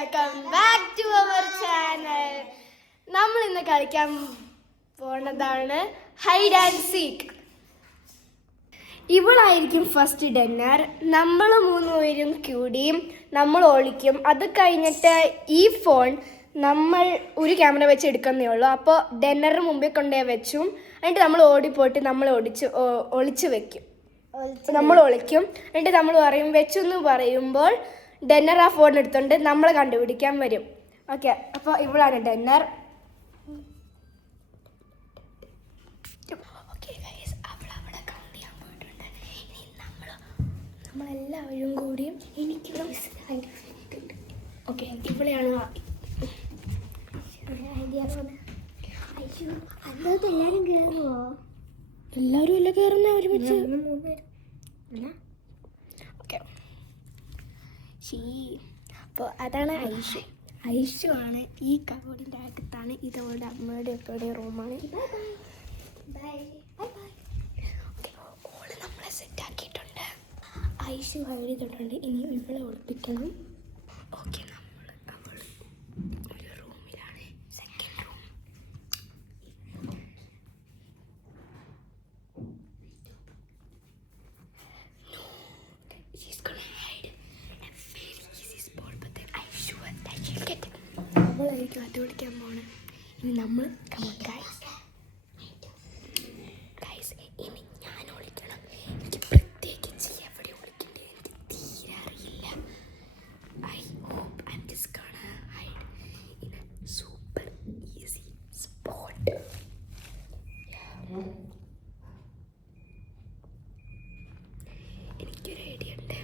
Welcome back to our channel. നമ്മൾ ഇന്ന് കളിക്കാൻ പോണതാണ് ഹൈഡ് ആൻഡ് സീക്ക്. ഇവളായിരിക്കും ഫസ്റ്റ് ഡിന്നർ. നമ്മൾ 3 പേരും കൂടിയും നമ്മൾ ഒളിക്കും. അത് കഴിഞ്ഞിട്ട് ഈ ഫോൺ നമ്മൾ ഒരു ക്യാമറ വെച്ച് എടുക്കുന്നേ ഉള്ളൂ. അപ്പോൾ ഡിന്നറിന് മുമ്പേ കൊണ്ടുപോയി വെച്ചും എന്നിട്ട് നമ്മൾ ഓടിപ്പോയിട്ട് നമ്മൾ ഒളിച്ച് വെക്കും. നമ്മൾ ഒളിക്കും. എന്നിട്ട് നമ്മൾ പറയും വെച്ചു എന്ന് പറയുമ്പോൾ ഡെന്നർ ആ ഫോൺ എടുത്തുകൊണ്ട് നമ്മളെ കണ്ടുപിടിക്കാൻ വരും. ഓക്കെ, അപ്പോൾ ഇവളാണ് ഡെന്നർ. ഓക്കെ ഗൈസ്, അവളവിടെ കൗണ്ട് ചെയ്യാൻ പോയിട്ടുണ്ട്. ഇനി നമ്മളെല്ലാവരും കൂടിയും എനിക്ക് ഓക്കെ ഇവളെയാണ് എല്ലാവരും കയറുമോ? എല്ലാവരും അല്ല കയറുന്ന ഒരുമിച്ച്. ഓക്കെ, അപ്പോൾ അതാണ് ഐഷു. ഐഷു ആണ് ഈ കബോർഡിൻ്റെ അകത്താണ്. ഇത് അവളുടെ അമ്മയുടെ ഒക്കെയുടെ റൂമാണ്. ഓക്കെ, ഓള് നമ്മളെ സെറ്റാക്കിയിട്ടുണ്ട്. ഐഷു എഴുതിയിട്ടുണ്ട്. ഇനി ഇവളെ ഒളിപ്പിക്കണം. ഓക്കെ, അവൾ ഒരു റൂമിലാണ്, സെക്കൻഡ് റൂം. അവളായിരിക്കും അത് വിളിക്കാൻ പോണേ. ഇനി നമ്മൾ ഗൈസ് ഇനി ഞാൻ വിളിക്കണം. എനിക്ക് പ്രത്യേകിച്ച് എവിടെ വിളിക്കേണ്ടത് എനിക്ക് തീരെ അറിയില്ല. I hope I'm just gonna hide in a super easy spot. എനിക്കൊരു ഐഡിയ ഉണ്ട്.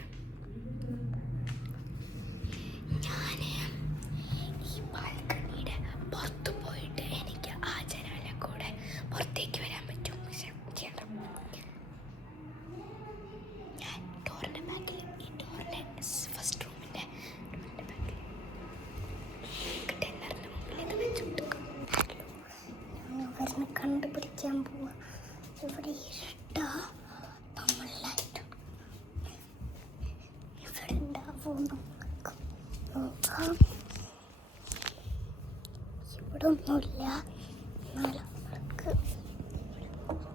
പുറത്തു പോയിട്ട് എനിക്ക് ആ ജനാല കൂടെ പുറത്തേക്ക് വരാൻ പറ്റും. പക്ഷെ ചെയ്യണം, ഞാൻ ഡോറിൻ്റെ ബാക്കിൽ, ഈ ഡോറിൻ്റെ ഫസ്റ്റ് റൂമിൻ്റെ ബാക്കിൽ ടെന്നറിൻ്റെ മുമ്പിൽ ഇത് വെച്ച് കൊടുക്കും. അവരെ കണ്ടുപിടിക്കാൻ പോവാ. ഇവിടെ ഇഷ്ട നമ്മളായിട്ട് ഇവിടെ ഉണ്ടാവുന്നു. നോക്കാം, ഇവിടെ ഒന്നുമില്ല. എന്നാലും അവർക്ക്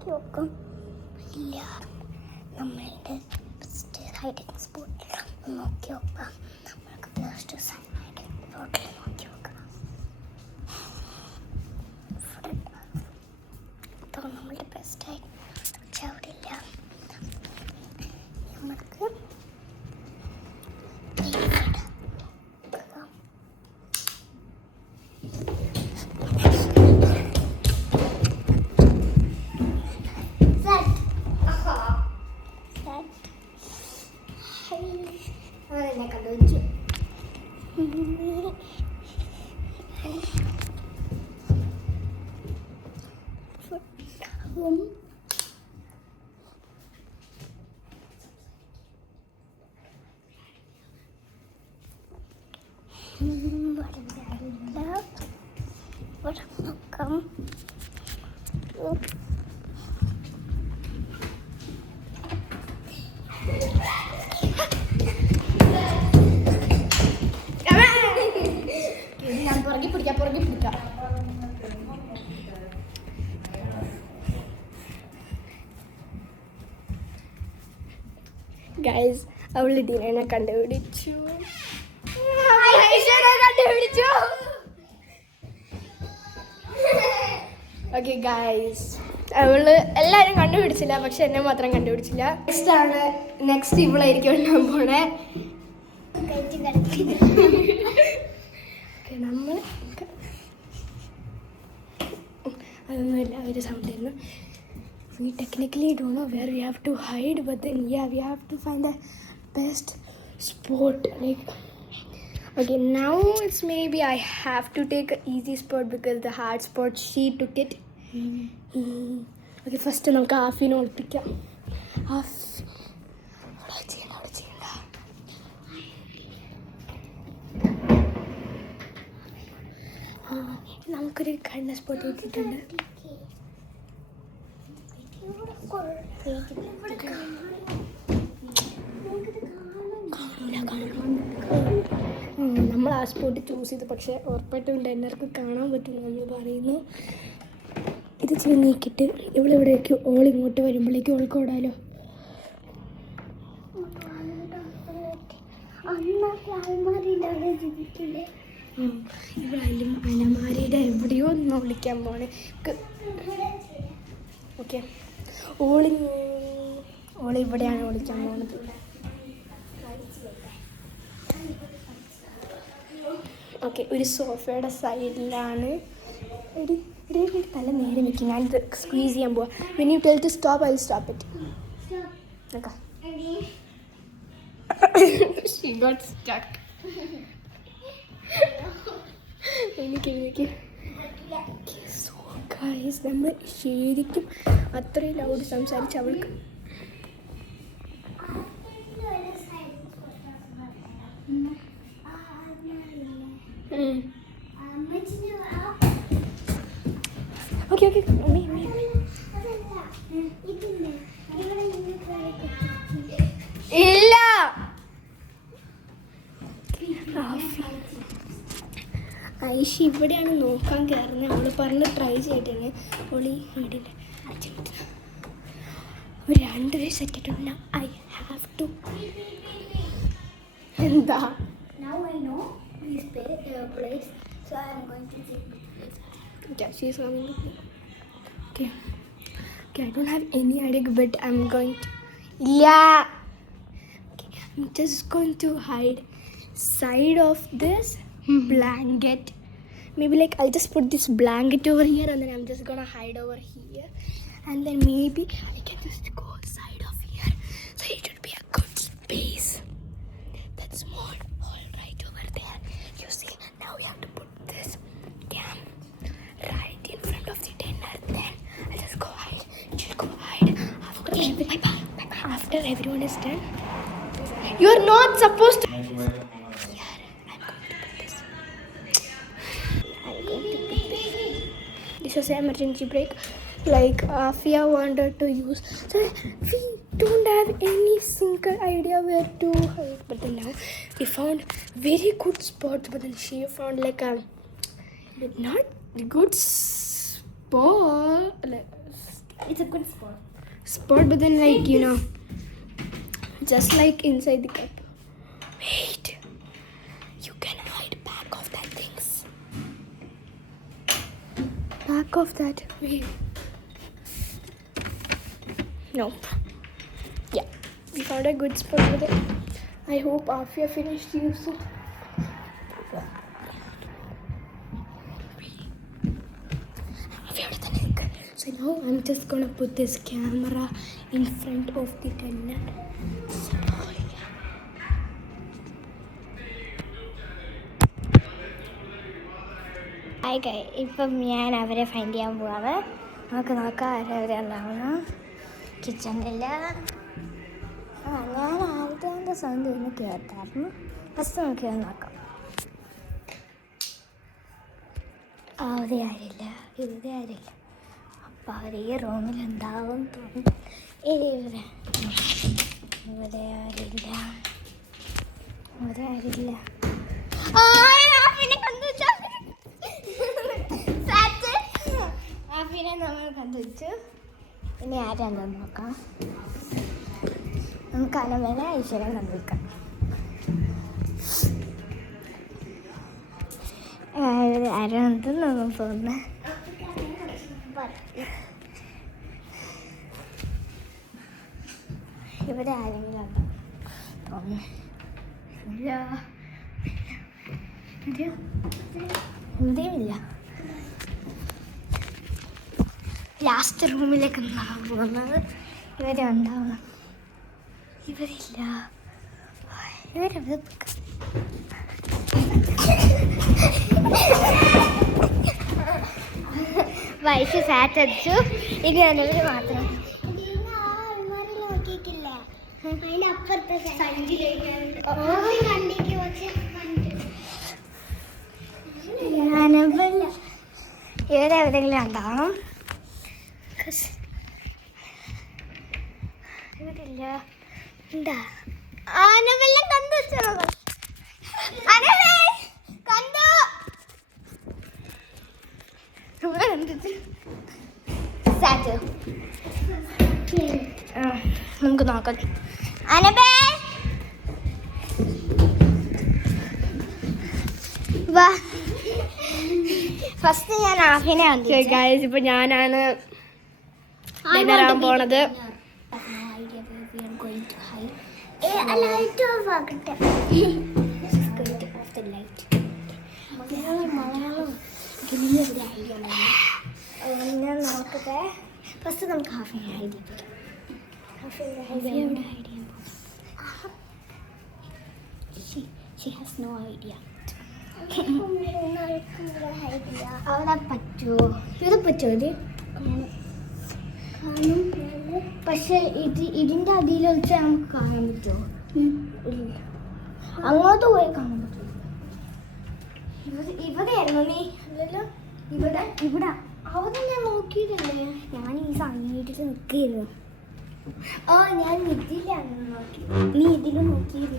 നോക്കും ഇല്ല. നമ്മളുടെ ഫസ്റ്റ് ഹൈഡിങ് സ്പോട്ടിൽ നോക്കി നോക്കാം. നമ്മൾക്ക് ഫസ്റ്റ് ഹൈഡിങ് സ്പോട്ടിൽ നോക്കി നോക്കാം. ഇവിടെ ഇപ്പോൾ നമ്മളുടെ ബെസ്റ്റ് ഹൈഡിങ് പക്ഷെ അവിടെ ഇല്ല. നമ്മൾക്ക് എന്നെ കണ്ടുവച്ചു. നോക്കാം. ഞാൻ പുറകെ പിടിക്കാം. ഗൈസ്, അവൾ ഇതിനെ കണ്ടുപിടിച്ചു. ഓക്കെ ഗൈസ്, അവള് എല്ലാവരും കണ്ടുപിടിച്ചില്ല, പക്ഷെ എന്നെ മാത്രം കണ്ടുപിടിച്ചില്ല. നെക്സ്റ്റ് ഇവളായിരിക്കും ഉണ്ടാകാൻ പോണേ. നമ്മൾ അതൊന്നുമില്ല, ഒരു സൗണ്ട് ആയിരുന്നു. We technically don't know where we have to hide, but then yeah, we have to find the best spot. Like, okay, now it's maybe I have to take an easy spot because the hard spot she took it. Okay, first നമുക്ക് ആഫിനെ ഒളിപ്പിക്കാം. നമുക്കൊരു കണ്ണ spot കിട്ടിയിട്ടുണ്ട്. നമ്മൾ spot choose ചെയ്തു. പക്ഷേ ഉറപ്പായിട്ടും ഡിന്നർക്ക് കാണാൻ പറ്റുമെന്ന് നമ്മൾ പറയുന്നു. ഇത് ചെയ്ത് നീക്കിയിട്ട് ഇവളിവിടേക്ക് ഓൾ ഇങ്ങോട്ട് വരുമ്പോഴേക്കും ഓൾക്ക് ഓടാലോ. ഇവിടെ അലമാരിയുടെ എവിടെയോ ഒന്ന് വിളിക്കാൻ പോണേ. ഓക്കെ, ഓളിവിടെയാണ് വിളിക്കാൻ പോകുന്നത്. ഓക്കെ, ഒരു സോഫയുടെ സൈഡിലാണ്. തല നേരെ വെക്കും. ഞാനിത് സ്ക്വീസ് ചെയ്യാൻ പോവാം. When you tell to stop I will stop it. Okay, she got stuck. എനിക്ക് സോ ഗൈസ്, നമ്മൾ ശരിക്കും അത്രയും ലൗഡ് സംസാരിച്ച് അവൾക്ക് ഓക്കെ ഓക്കെ ഇല്ല. ഐഷ ഇവിടെയാണ് നോക്കാൻ കയറുന്നത്. അവൾ പറഞ്ഞ് ട്രൈ ചെയ്തിട്ടാണ്. ഒളി വീടില്ല ഒരു 2 വയസ്സ് സെറ്റിട്ടുണ്ട്. ഐ ഹാവ് ടു എന്താ okay, she's coming with me. Okay, I don't have any idea, but I'm going to okay, I'm just going to hide side of this blanket. Maybe like I'll just put this blanket over here and then I'm just gonna hide over here, and then maybe I can just go side of here, so it should be a good space. That small hole right over there, you see. Now we have to put this cam right in front of the dinner. Then I'll just go hide. She'll go hide after everyone is done. You are not supposed to. I'm going to put this. This was an emergency brake. Like Afia wanted to use. So we don't have any single idea where to hide. But then now we found very good spots. But then she found like a not good spot. Like, it's a good spot. But then like just like inside the cup. Wait, you can hide back of that things. Back of that. Wait. Nope. Yeah, we found a good spot with it. I hope Afia finished using it. So now I'm just gonna put this camera in front of the dinner. So, yeah. Hi guy, ഇപ്പം ഞാൻ അവരെ find ചെയ്യാൻ പോവാണ്. നമുക്ക് നോക്കാം ആരവരെ ഉണ്ടാവണം. കിച്ചണില്ല. ഞാൻ ആദ്യത്തെ സൗണ്ട് ഒന്ന് കേട്ടായിരുന്നു. ഫസ്റ്റ് നമുക്ക് നോക്കാം. അവിടെ ആരില്ല, ഇവിടെ ആരില്ല. അപ്പം അവർ ഈ റൂമിലുണ്ടാവും തോന്നുന്നു. ഇവിടെ ആരില്ല, ഇവിടെ ആരില്ല. ആഫിനെ നമ്മൾ കണ്ടുവച്ചു. ഇനി ആരാണെന്ന് നോക്കാം. നമുക്ക് അനമേനെ ഐശ്വര്യം കണ്ടുവയ്ക്കാം. ആരാണെന്ന് തോന്നുന്നു. ഇവിടെ ആരെങ്കിലും ഉണ്ടോ തോന്നുന്നു. എന്തെയുമില്ല. ലാസ്റ്റ് റൂമിലേക്ക് ഉണ്ടാകാൻ പോകുന്നത്. ഇവരെ ഉണ്ടാവണം. ഇവരില്ല. വയസ്സ് സാറ്റ് അടിച്ചു. ഇനി അതിനവർ മാത്രം ഇവരെവിടെങ്കിലും ഉണ്ടാവണം. ഇവരില്ല. എന്താ ആനവെല്ലാം കണ്ടു വെച്ചോ. നമുക്ക് നോക്കാം. അനബേ വാ. ഫസ്റ്റ് ഞാൻ ആഫിനെ ഗൈസ് ഇപ്പൊ ഞാനാണ് ഡിന്നറാൻ പോണത്. ഞാൻ നോക്കട്ടെ. ഫസ്റ്റ് നമുക്ക് ഹാഫിനെ idea She has no idea. അവിടെ പറ്റുമോ? ഇത് പറ്റുമോ? ഇത് കാണും. പക്ഷെ ഇതിൻ്റെ അടിയിൽ വെച്ചാൽ നമുക്ക് കാണാൻ പറ്റുമോ? ഇല്ല. അങ്ങോട്ട് പോയി കാണാൻ പറ്റുമോ? ഇവിടെയായിരുന്നു നീ? അല്ലല്ലോ. ഇവിടെ അവിടെ ഞാൻ നോക്കിയിട്ടില്ലേ? ഞാൻ ഈ സൈഡിൽ നിൽക്കുകയായിരുന്നു. ഓ ഞാൻ ഇതിലാണ് നോക്കി. നീ ഇതിലും നോക്കിയില്ല.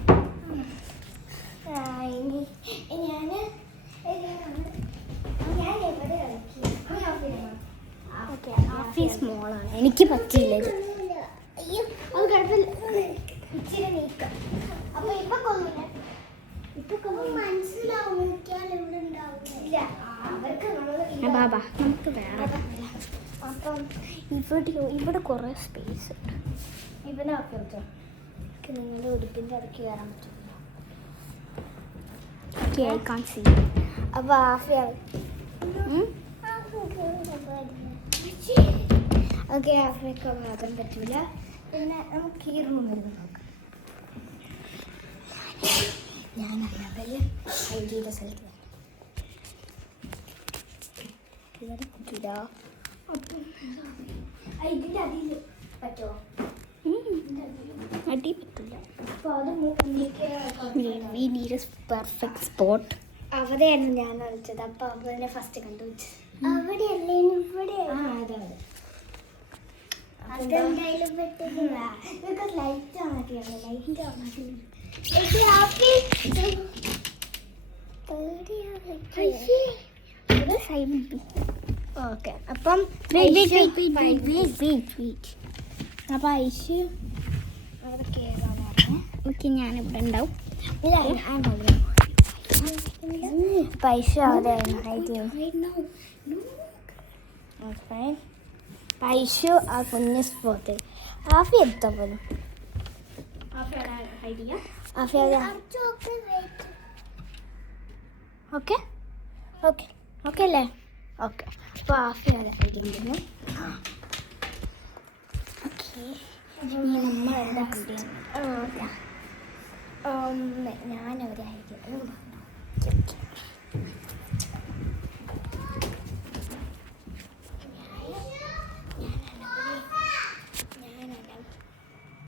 സ്മോളാണ്, എനിക്ക് പറ്റില്ല ഇത്. അത് കുഴപ്പമില്ല, ഇച്ചിരി നീക്കാം. അപ്പൊ ഇപ്പൊ കൊന്നില്ല, ബാബാ നമുക്ക് വേറെ. അപ്പം ഇവിടെ കുറേ സ്പേസ് ഉണ്ട്. ഇവിടെ ഒക്കെ വെച്ചോ, നിങ്ങളുടെ ഉടുപ്പിൻ്റെ ഇടയ്ക്ക് കയറാൻ പറ്റില്ല. Okay, I can't see. അപ്പോൾ ഓക്കെ ആഫ്രിക്ക ഭാഗം പറ്റില്ല. പിന്നെ നമുക്ക് ഈ റൂമിൽ നോക്കാം. ഞാൻ അനബെല് ഐഡിയുടെ സ്ഥലത്ത് ഇവിടെ പറ്റില്ല. അപ്പം ഇതിൻ്റെ അടിയിൽ പറ്റുമോ? അടി പറ്റില്ല. അപ്പോൾ അത് we need a perfect spot. അവിടെയാണ് ഞാൻ കളിച്ചത്. അപ്പോൾ അവിടെ ഫസ്റ്റ് കണ്ടുപിടിച്ചത്. അവിടെയല്ലേ ഇവിടെ? അതെന്തായാലും പറ്റില്ല. ബിക്കോസ് ലൈറ്റ് ആക്കിയാണ്. ലൈറ്റ് ആക്കി ഓക്കെ. അപ്പം അപ്പം ഐഷ് അവിടെ കയറാനാണ്. ഓക്കെ, ഞാനിവിടെ ഉണ്ടാവും. പൈസ അവിടെ പൈസ ആ കുഞ്ഞ് സ്പോട്ട് ആഫി എടുത്ത പോലും. ആഫി ഓക്കെ ഓക്കെ ഓക്കെ അല്ലേ? ഓക്കെ. അപ്പോൾ ആഫി അവിടെ ഐഡിയ. ഓക്കെ, നമ്മളെന്താ ഞാനവരെ ഐഡിയ